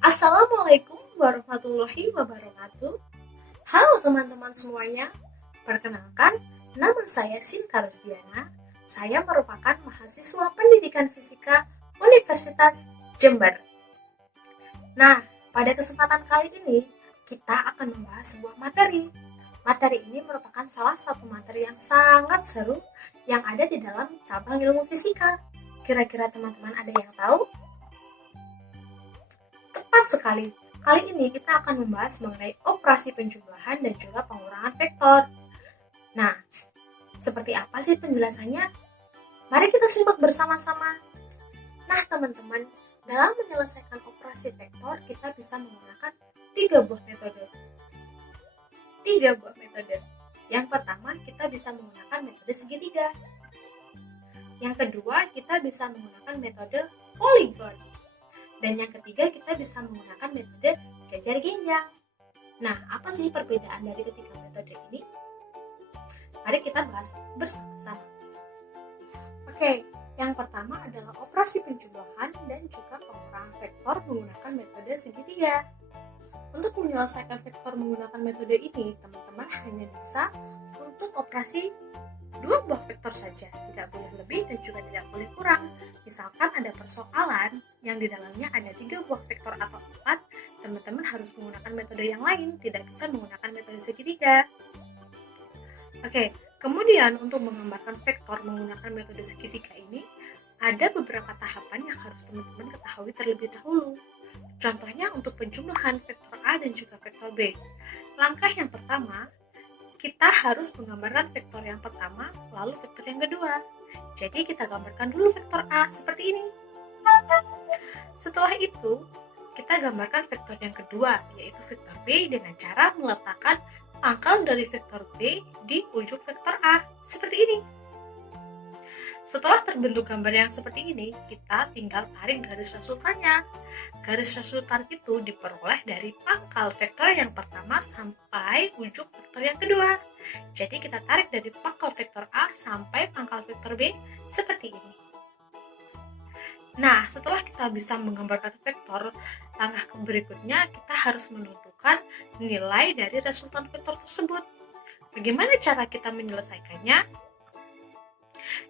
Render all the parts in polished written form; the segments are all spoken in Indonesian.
Assalamualaikum warahmatullahi wabarakatuh. Halo teman-teman semuanya. Perkenalkan, nama saya Sinta Rusdiana. Saya merupakan mahasiswa pendidikan fisika Universitas Jember. Nah, pada kesempatan kali ini, kita akan membahas sebuah materi. Materi ini merupakan salah satu materi yang sangat seru yang ada di dalam cabang ilmu fisika. Kira-kira teman-teman ada yang tahu? Tepat sekali. Kali ini kita akan membahas mengenai operasi penjumlahan dan juga pengurangan vektor. Nah, seperti apa sih penjelasannya? Mari kita simak bersama-sama. Nah, teman-teman, dalam menyelesaikan operasi vektor, kita bisa menggunakan 3 buah metode. Yang pertama, kita bisa menggunakan metode segitiga. Yang kedua, kita bisa menggunakan metode poligon. Dan yang ketiga, kita bisa menggunakan metode jajar genjang. Nah, apa sih perbedaan dari ketiga metode ini? Mari kita bahas bersama-sama. Oke, yang pertama adalah operasi penjumlahan dan juga pengurangan vektor menggunakan metode segitiga. Untuk menyelesaikan vektor menggunakan metode ini, teman-teman hanya bisa untuk operasi 2 buah vektor saja, tidak boleh lebih dan juga tidak boleh kurang. Misalkan ada persoalan yang di dalamnya ada 3 buah vektor atau 4, teman-teman harus menggunakan metode yang lain, tidak bisa menggunakan metode segitiga. Oke, kemudian untuk menggambarkan vektor menggunakan metode segitiga ini, ada beberapa tahapan yang harus teman-teman ketahui terlebih dahulu. Contohnya untuk penjumlahan vektor A dan juga vektor B. Langkah yang pertama, kita harus menggambarkan vektor yang pertama, lalu vektor yang kedua. Jadi kita gambarkan dulu vektor A seperti ini. Setelah itu, kita gambarkan vektor yang kedua, yaitu vektor B dengan cara meletakkan pangkal dari vektor B di ujung vektor A, seperti ini. Setelah terbentuk gambar yang seperti ini, kita tinggal tarik garis resultannya. Garis resultan itu diperoleh dari pangkal vektor yang pertama sampai ujung vektor yang kedua. Jadi kita tarik dari pangkal vektor A sampai pangkal vektor B seperti ini. Nah, setelah kita bisa menggambarkan vektor, langkah berikutnya kita harus menentukan nilai dari resultan vektor tersebut. Bagaimana cara kita menyelesaikannya?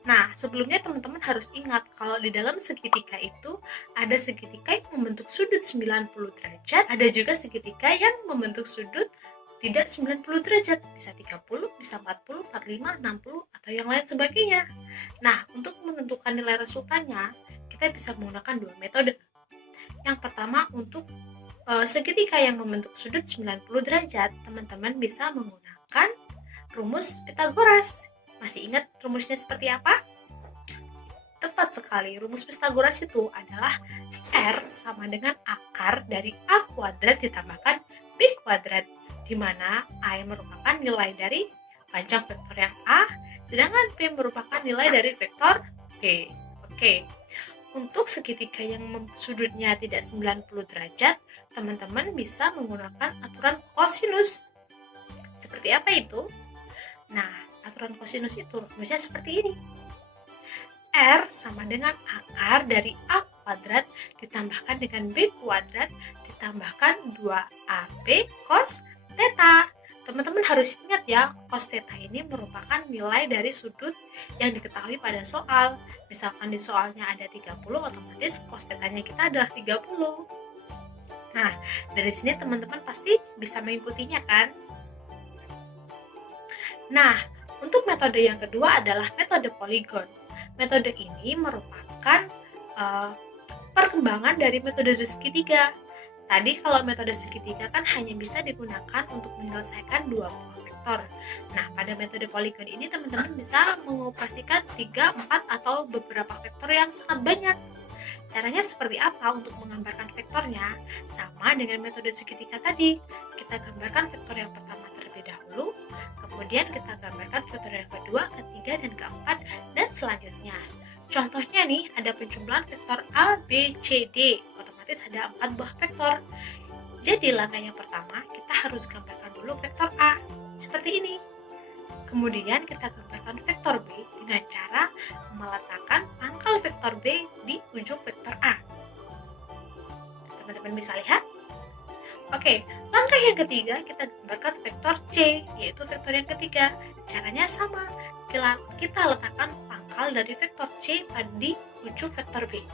Nah, sebelumnya teman-teman harus ingat kalau di dalam segitiga itu ada segitiga yang membentuk sudut 90 derajat, ada juga segitiga yang membentuk sudut tidak 90 derajat, bisa 30, bisa 40, 45, 60, atau yang lain sebagainya. Nah, untuk menentukan nilai resultannya, kita bisa menggunakan 2 metode. Yang pertama, untuk segitiga yang membentuk sudut 90 derajat, teman-teman bisa menggunakan rumus Pythagoras. Masih ingat rumusnya seperti apa? Tepat sekali, rumus Pythagoras itu adalah R sama dengan akar dari A kuadrat ditambahkan B kuadrat, di mana A merupakan nilai dari panjang vektor yang A, sedangkan B merupakan nilai dari vektor B. Oke, untuk segitiga yang sudutnya tidak 90 derajat, teman-teman bisa menggunakan aturan kosinus. Seperti apa itu? Nah, aturan kosinus itu rumusnya seperti ini. R sama dengan akar dari A kuadrat ditambahkan dengan B kuadrat ditambahkan 2AB cos theta. Teman-teman harus ingat ya, cos theta ini merupakan nilai dari sudut yang diketahui pada soal. Misalkan di soalnya ada 30, otomatis cos theta-nya kita adalah 30. Nah, dari sini teman-teman pasti bisa mengikutinya kan? Nah, untuk metode yang kedua adalah metode poligon. Metode ini merupakan perkembangan dari metode segitiga. Tadi kalau metode segitiga kan hanya bisa digunakan untuk menyelesaikan 2 buah vektor. Nah, pada metode poligon ini teman-teman bisa mengoperasikan 3, 4, atau beberapa vektor yang sangat banyak. Caranya seperti apa untuk menggambarkan vektornya? Sama dengan metode segitiga tadi. Kita gambarkan vektor yang pertama terlebih dahulu, kemudian kita gambarkan vektor yang kedua, ketiga, dan keempat, dan selanjutnya. Contohnya nih, ada penjumlahan vektor A, B, C, D. Otomatis ada 4 buah vektor. Jadi langkah yang pertama, kita harus gambarkan dulu vektor A, seperti ini. Kemudian kita gambarkan vektor B dengan cara meletakkan pangkal vektor B di ujung vektor A. Teman-teman bisa lihat? Oke, langkah yang ketiga kita gambarkan vektor C, yaitu vektor yang ketiga. Caranya sama, kita letakkan pangkal dari vektor C di ujung vektor B.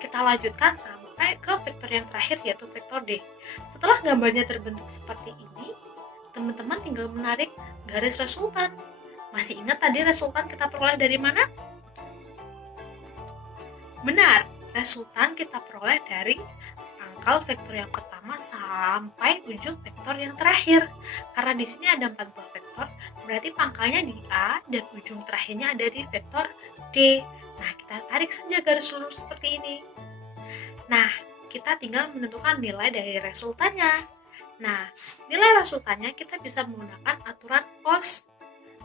Kita lanjutkan sampai ke vektor yang terakhir, yaitu vektor D. Setelah gambarnya terbentuk seperti ini, teman-teman tinggal menarik garis resultan. Masih ingat tadi resultan kita peroleh dari mana? Benar, resultan kita peroleh dari pangkal vektor yang pertama sampai ujung vektor yang terakhir. Karena di sini ada 4 buah vektor, berarti pangkalnya di A dan ujung terakhirnya ada di vektor D. Nah, kita tarik saja garis lurus seperti ini. Nah, kita tinggal menentukan nilai dari resultannya. Nah, nilai resultannya kita bisa menggunakan aturan cos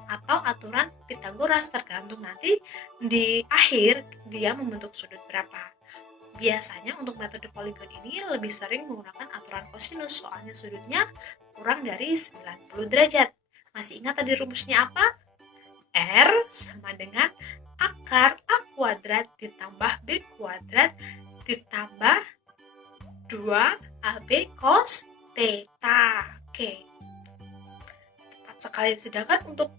atau aturan Pythagoras, tergantung nanti di akhir dia membentuk sudut berapa. Biasanya untuk metode poligon ini lebih sering menggunakan aturan kosinus, soalnya sudutnya kurang dari 90 derajat. Masih ingat tadi rumusnya apa? R sama dengan akar A kuadrat ditambah B kuadrat ditambah 2AB cos theta. Oke. Tepat sekali. Sedangkan untuk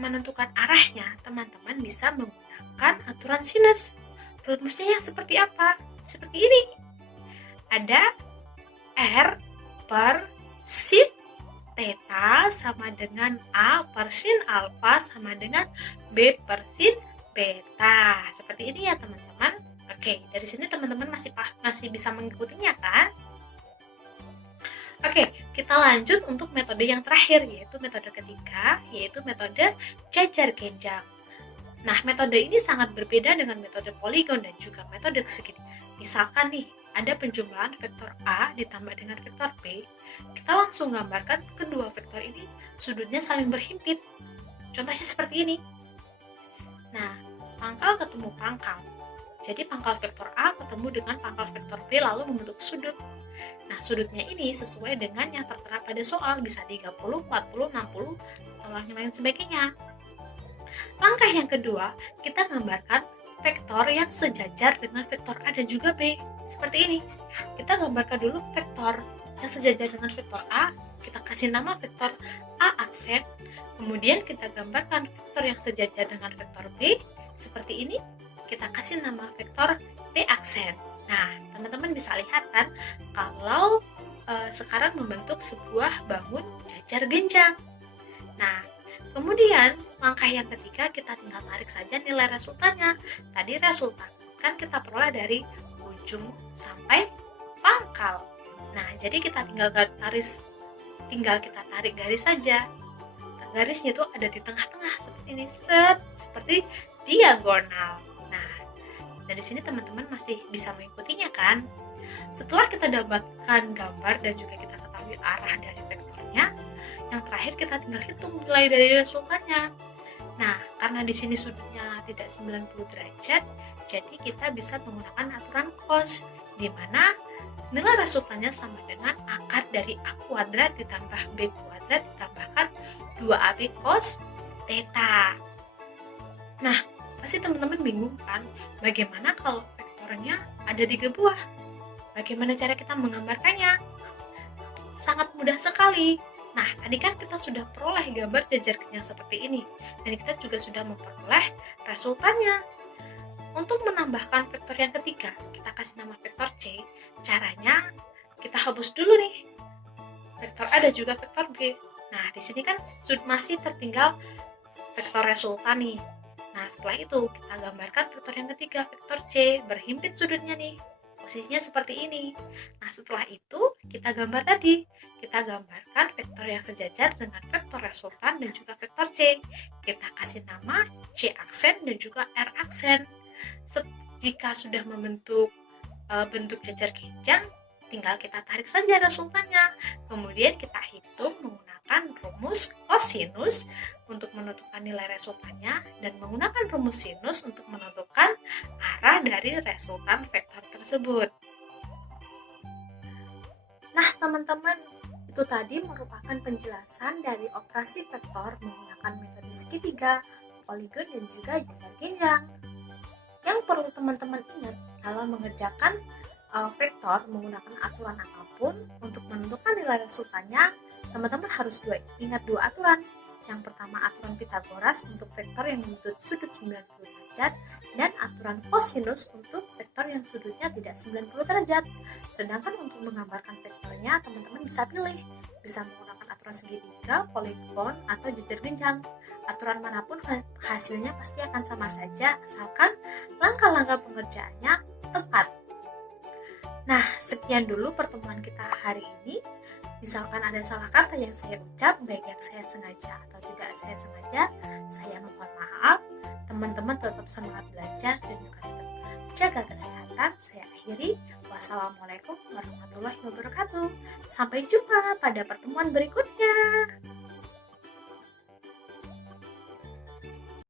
menentukan arahnya, teman-teman bisa menggunakan aturan sinus. Rumusnya yang seperti apa? Seperti ini. Ada R per sin theta sama dengan A per sin alfa sama dengan B per sin beta. Seperti ini ya teman-teman. Oke, dari sini teman-teman masih bisa mengikutinya kan? Oke, kita lanjut untuk metode yang terakhir, yaitu metode ketiga, yaitu metode jajar genjang. Nah, metode ini sangat berbeda dengan metode poligon dan juga metode segi. Misalkan nih, ada penjumlahan vektor A ditambah dengan vektor B, kita langsung gambarkan kedua vektor ini sudutnya saling berhimpit. Contohnya seperti ini. Nah, pangkal ketemu pangkal. Jadi pangkal vektor A ketemu dengan pangkal vektor B lalu membentuk sudut. Nah, sudutnya ini sesuai dengan yang tertera pada soal, bisa 30, 40, 60, atau yang lain sebagainya. Langkah yang kedua, kita gambarkan vektor yang sejajar dengan vektor A dan juga B. Seperti ini. Kita gambarkan dulu vektor yang sejajar dengan vektor A, kita kasih nama vektor A aksen. Kemudian kita gambarkan vektor yang sejajar dengan vektor B. Seperti ini, kita kasih nama vektor B aksen. Nah, teman-teman bisa lihat kan, kalau sekarang membentuk sebuah bangun jajar genjang. Nah, kemudian langkah yang ketiga kita tinggal tarik saja nilai resultannya. Tadi resultan kan kita peroleh dari ujung sampai pangkal. Nah, jadi kita tinggal kita tarik garis saja. Garisnya itu ada di tengah-tengah seperti ini, seperti diagonal. Nah, dari sini teman-teman masih bisa mengikutinya kan? Setelah kita dapatkan gambar dan juga kita ketahui arah dari vektornya, yang terakhir kita tinggal hitung nilai dari resultannya. Nah, karena di sini sudutnya tidak 90 derajat, jadi kita bisa menggunakan aturan cos, di mana nilai resultannya sama dengan akar dari A kuadrat ditambah B kuadrat ditambahkan 2AB cos theta. Nah, pasti teman-teman bingung kan, bagaimana kalau vektornya ada 3 buah? Bagaimana cara kita menggambarkannya? Sangat mudah sekali. Nah, tadi kan kita sudah peroleh gambar jajar genjang seperti ini, dan kita juga sudah memperoleh resultannya. Untuk menambahkan vektor yang ketiga, kita kasih nama vektor C. Caranya, kita hapus dulu nih vektor A dan juga vektor B. Nah, di sini kan masih tertinggal vektor resultan nih. Nah, setelah itu kita gambarkan vektor yang ketiga, vektor C, berhimpit sudutnya nih. Posisinya seperti ini. Nah, setelah itu kita gambar tadi. Kita gambarkan vektor yang sejajar dengan vektor resultan dan juga vektor C. Kita kasih nama C aksen dan juga R aksen. Jika sudah membentuk bentuk jajar genjang, tinggal kita tarik saja resultannya. Kemudian kita hitung menggunakan rumus kosinus untuk menentukan nilai resultannya dan menggunakan rumus sinus untuk menentukan arah dari resultan vektor tersebut. Nah, teman-teman, itu tadi merupakan penjelasan dari operasi vektor menggunakan metode segitiga, poligon, dan juga jajar genjang. Yang perlu teman-teman ingat dalam mengerjakan vektor menggunakan aturan apapun untuk menentukan nilai resultannya, teman-teman harus ingat dua aturan. Yang pertama aturan Pitagoras untuk vektor yang menuntut sudut 90 derajat dan aturan kosinus untuk vektor yang sudutnya tidak 90 derajat. Sedangkan untuk menggambarkan vektornya, teman-teman bisa pilih, bisa menggunakan aturan segitiga, poligon, atau jejer genjang. Aturan manapun hasilnya pasti akan sama saja asalkan langkah-langkah pengerjaannya tepat. Nah, sekian dulu pertemuan kita hari ini. Misalkan ada salah kata yang saya ucap, baik yang saya sengaja atau tidak saya sengaja, saya mohon maaf. Teman-teman tetap semangat belajar dan juga tetap jaga kesehatan. Saya akhiri. Wassalamualaikum warahmatullahi wabarakatuh. Sampai jumpa pada pertemuan berikutnya.